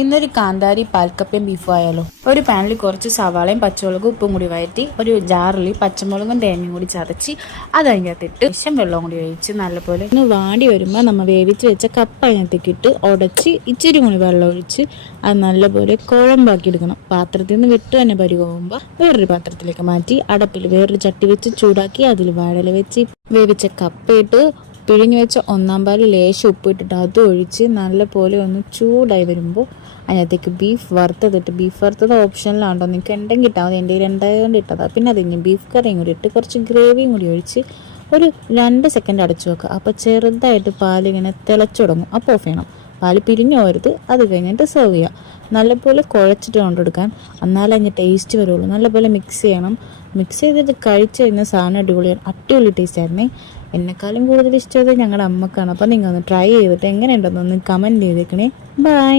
ഇന്നൊരു കാന്താരി പാൽക്കപ്പയും ബീഫും ആയാലോ. ഒരു പാനിൽ കുറച്ച് സവാളയും പച്ചമുളകും ഉപ്പും കൂടി വഴറ്റി ഒരു ജാറിൽ പച്ചമുളകും തേങ്ങയും കൂടി ചതച്ച് അത് അതിനകത്തിട്ട് ശേഷം വെള്ളം കൂടി ഒഴിച്ച് നല്ലപോലെ ഒന്ന് വാടി വരുമ്പോൾ നമ്മൾ വേവിച്ച് വെച്ച കപ്പ അതിനകത്തേക്ക് ഇട്ട് ഉടച്ച് ഇച്ചിരി കൂടി വെള്ളം ഒഴിച്ച് അത് നല്ലപോലെ കുഴമ്പാക്കി എടുക്കണം. പാത്രത്തിൽ നിന്ന് വിട്ട് തന്നെ പരിവാകുമ്പോൾ വേറൊരു പാത്രത്തിലേക്ക് മാറ്റി അടപ്പിൽ വേറൊരു ചട്ടി വെച്ച് ചൂടാക്കി അതിൽ വാഴല വെച്ച് വേവിച്ച കപ്പയിട്ട് പിഴിഞ്ഞ് വെച്ച ഒന്നാം പാല് ലേശം ഉപ്പിട്ടിട്ട് അത് ഒഴിച്ച് നല്ലപോലെ ഒന്ന് ചൂടായി വരുമ്പോൾ അതിനകത്തേക്ക് ബീഫ് വറുത്തത് ഓപ്ഷനിലാണ്ടോ, നിങ്ങൾക്ക് ഉണ്ടെങ്കിൽ ഇട്ടാൽ മതി. എൻ്റെ ഉണ്ടായതുകൊണ്ട് ഇട്ടതാണ്. പിന്നെ അതിന് ബീഫ് കറിയും കൂടി ഇട്ട് കുറച്ച് ഗ്രേവിയും കൂടി ഒഴിച്ച് ഒരു 2 സെക്കൻഡ് അടച്ചു വെക്കുക. അപ്പോൾ ചെറുതായിട്ട് പാലിങ്ങനെ തിളച്ചു തുടങ്ങും. അപ്പോൾ ഓഫ് ചെയ്യണം. പാല് പിരിഞ്ഞു പോകരുത്. അത് കഴിഞ്ഞിട്ട് സെർവ് ചെയ്യുക. നല്ലപോലെ കുഴച്ചിട്ട് കൊണ്ടെടുക്കാൻ, എന്നാലേ അതിൻ്റെ ടേസ്റ്റ് വരുള്ളൂ. നല്ലപോലെ മിക്സ് ചെയ്യണം. മിക്സ് ചെയ്തിട്ട് കഴിച്ച് കഴിഞ്ഞാൽ സാധനം അടിപൊളി ടേസ്റ്റ് ആയിരുന്നേ. എന്നെക്കാളും കൂടുതൽ ഇഷ്ടമായത് ഞങ്ങളുടെ അമ്മക്കാണ്. അപ്പോൾ നിങ്ങൾ ഒന്ന് ട്രൈ ചെയ്തിട്ട് എങ്ങനെയുണ്ടെന്നൊന്ന് കമൻറ്റ് ചെയ്തേക്കണേ. ബൈ.